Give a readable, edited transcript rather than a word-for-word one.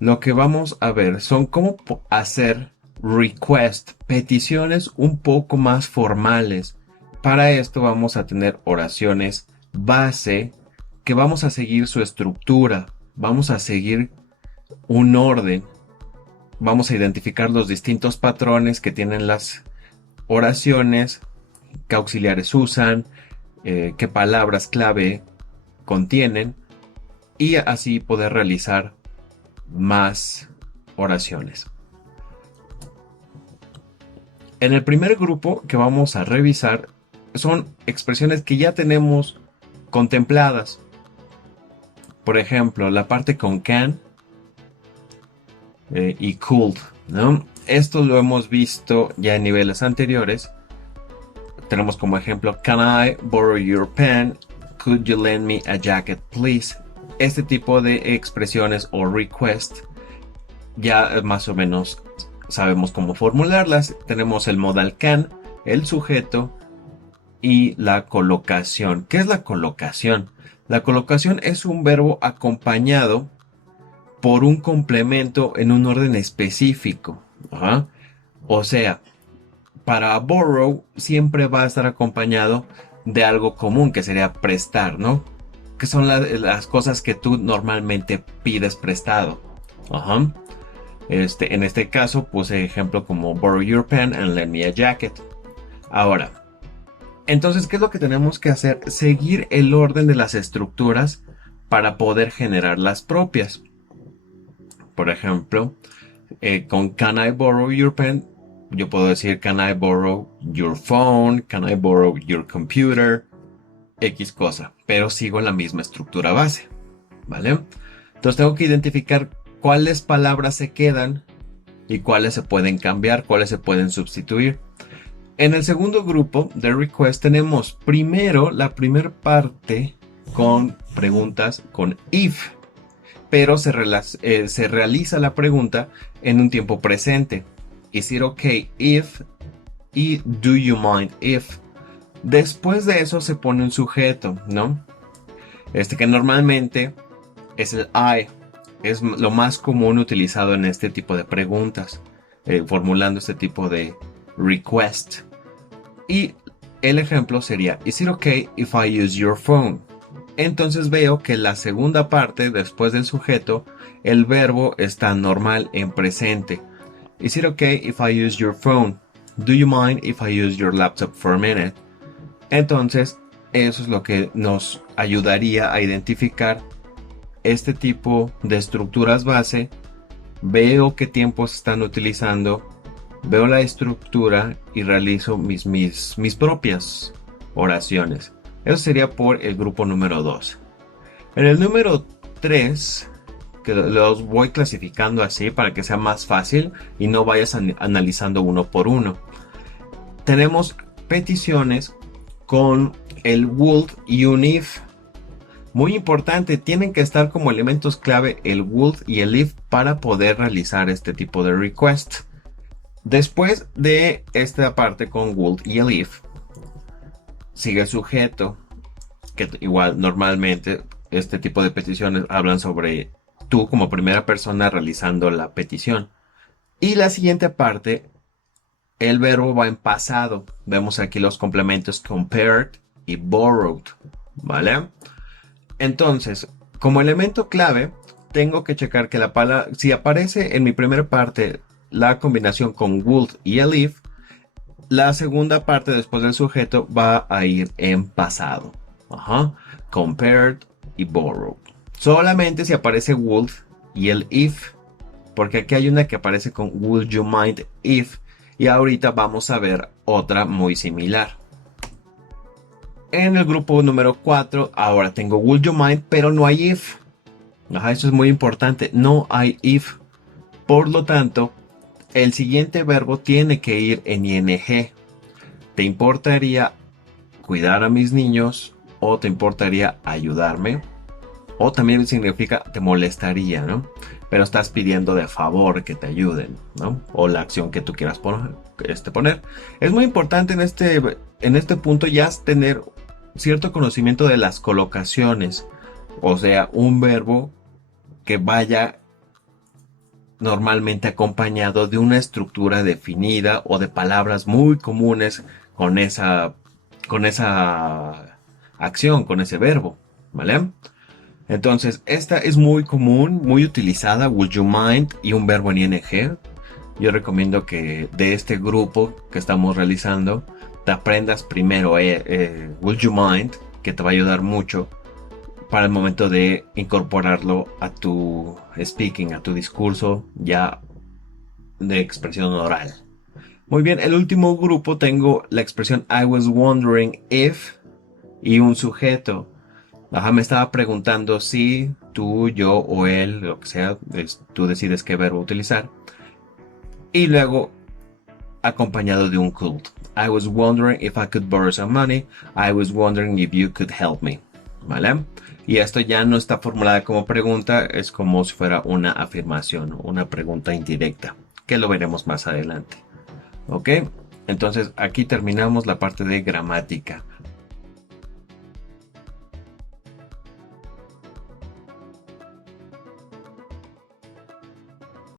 lo que vamos a ver son cómo hacer request, peticiones un poco más formales. Para esto vamos a tener oraciones base que vamos a seguir su estructura, vamos a seguir un orden, vamos a identificar los distintos patrones que tienen las oraciones, qué auxiliares usan, qué palabras clave contienen y así poder realizar más oraciones. En el primer grupo que vamos a revisar son expresiones que ya tenemos contempladas. Por ejemplo, la parte con can y could, ¿no? Esto lo hemos visto ya en niveles anteriores. Tenemos como ejemplo, can I borrow your pen? Could you lend me a jacket, please? Este tipo de expresiones o request ya más o menos sabemos cómo formularlas. Tenemos el modal can, el sujeto y la colocación. ¿Qué es la colocación? La colocación es un verbo acompañado por un complemento en un orden específico. Ajá. O sea, para borrow siempre va a estar acompañado de algo común que sería prestar, ¿no? Que son las cosas que tú normalmente pides prestado. Ajá. En este caso puse ejemplo como borrow your pen and lend me a jacket. Ahora, entonces, ¿qué es lo que tenemos que hacer? Seguir el orden de las estructuras para poder generar las propias. Por ejemplo, con can I borrow your pen, yo puedo decir can I borrow your phone, can I borrow your computer, X cosa, pero sigo en la misma estructura base, ¿vale? Entonces tengo que identificar cuáles palabras se quedan y cuáles se pueden cambiar, cuáles se pueden sustituir. En el segundo grupo de request tenemos primero la primera parte con preguntas con if, pero se realiza la pregunta en un tiempo presente. Is it okay if y do you mind if. Después de eso se pone un sujeto, ¿no? Que normalmente es el I. Es lo más común utilizado en este tipo de preguntas, formulando este tipo de request. Y el ejemplo sería, is it okay if I use your phone? Entonces veo que la segunda parte, después del sujeto, el verbo está normal en presente. Is it okay if I use your phone? Do you mind if I use your laptop for a minute? Entonces, eso es lo que nos ayudaría a identificar este tipo de estructuras base. Veo qué tiempos están utilizando, veo la estructura y realizo mis propias oraciones. Eso sería por el grupo número 2. En el número 3, que los voy clasificando así para que sea más fácil y no vayas analizando uno por uno. Tenemos peticiones con el would y un if. Muy importante, tienen que estar como elementos clave el would y el if para poder realizar este tipo de request. Después de esta parte con would y el if, sigue el sujeto, que igual normalmente este tipo de peticiones hablan sobre tú como primera persona realizando la petición. Y la siguiente parte, el verbo va en pasado. Vemos aquí los complementos compared y borrowed, ¿vale? Entonces, como elemento clave, tengo que checar que la palabra, si aparece en mi primera parte la combinación con would y el if, la segunda parte después del sujeto va a ir en pasado. Ajá. Compared y borrowed. Solamente si aparece would y el if, porque aquí hay una que aparece con would you mind if, y ahorita vamos a ver otra muy similar. En el grupo número 4, ahora tengo would you mind, pero no hay if. Ajá, eso es muy importante, no hay if. Por lo tanto, el siguiente verbo tiene que ir en ing. ¿Te importaría cuidar a mis niños? ¿O te importaría ayudarme? O también significa te molestaría, ¿no? Pero estás pidiendo de favor que te ayuden, ¿no? O la acción que tú quieras poner. Es muy importante en este punto ya tener cierto conocimiento de las colocaciones. O sea, un verbo que vaya normalmente acompañado de una estructura definida o de palabras muy comunes con con esa acción, con ese verbo, ¿vale? Entonces, esta es muy común, muy utilizada, would you mind y un verbo en ing. Yo recomiendo que de este grupo que estamos realizando, te aprendas primero would you mind, que te va a ayudar mucho para el momento de incorporarlo a tu speaking, a tu discurso ya de expresión oral. Muy bien, el último grupo tengo la expresión I was wondering if y un sujeto. Ajá, me estaba preguntando si tú, yo o él, lo que sea, tú decides qué verbo utilizar. Y luego acompañado de un could. I was wondering if I could borrow some money. I was wondering if you could help me. ¿Vale? Y esto ya no está formulada como pregunta, es como si fuera una afirmación, una pregunta indirecta, que lo veremos más adelante. ¿Ok? Entonces aquí terminamos la parte de gramática.